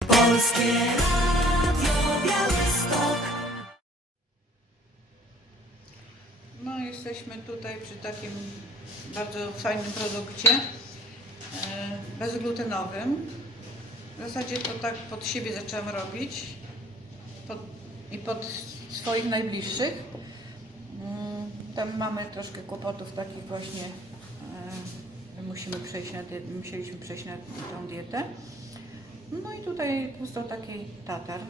Polskie Radio Białystok. No, jesteśmy tutaj przy takim bardzo fajnym produkcie e, bezglutenowym. W zasadzie to tak pod siebie zaczęłam robić pod, i pod swoich najbliższych. Mm, Tam mamy troszkę kłopotów takich właśnie, e, musimy przejść na musieliśmy przejść na tą dietę. No i tutaj powstał taki tatar, e,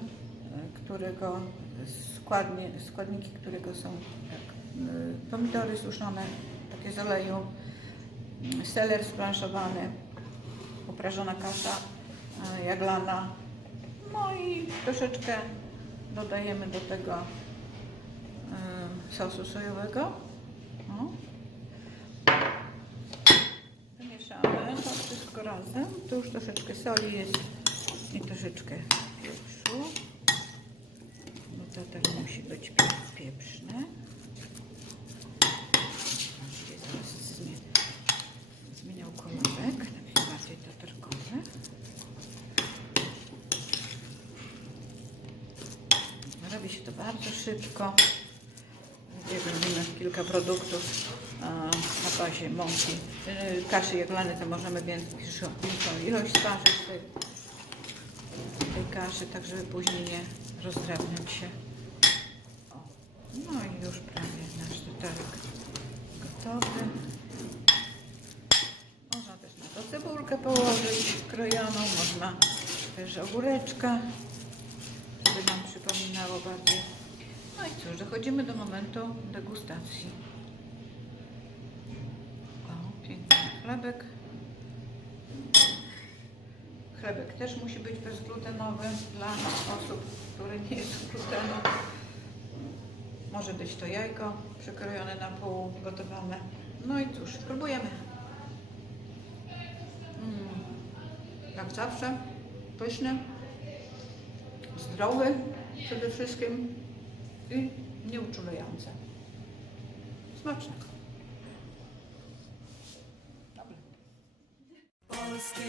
którego składnie, składniki którego są e, pomidory suszone, takie z oleju, mm, seler splanszowany, uprażona kasza e, jaglana, no i troszeczkę dodajemy do tego sosu sojowego. O. Wymieszamy to wszystko razem. Tu już troszeczkę soli jest i troszeczkę pieprzu. Bo to tak musi być pie- pieprzne. Zmieniał kolorek, bardziej tatarkowy. Robi się to bardzo szybko. Gdzie robimy kilka produktów na bazie mąki. Yy, Kaszy jaglanej to możemy więcej, większą ilość sparzyć kaszy, tak żeby później nie rozdrabniać się. No i już prawie nasz tatarek gotowy. Można też na to cebulkę położyć krojoną, można też ogóreczka, żeby nam przypominało bardziej. No i cóż, dochodzimy do momentu degustacji. O, piękny chlebek. Chlebek też musi być bezglutenowy dla osób, które nie jedzą glutenu. Może być to jajko przekrojone na pół, gotowane. No i cóż, próbujemy. Mm, jak zawsze, pyszny, zdrowy przede wszystkim i nieuczulający. Smacznego. Polskie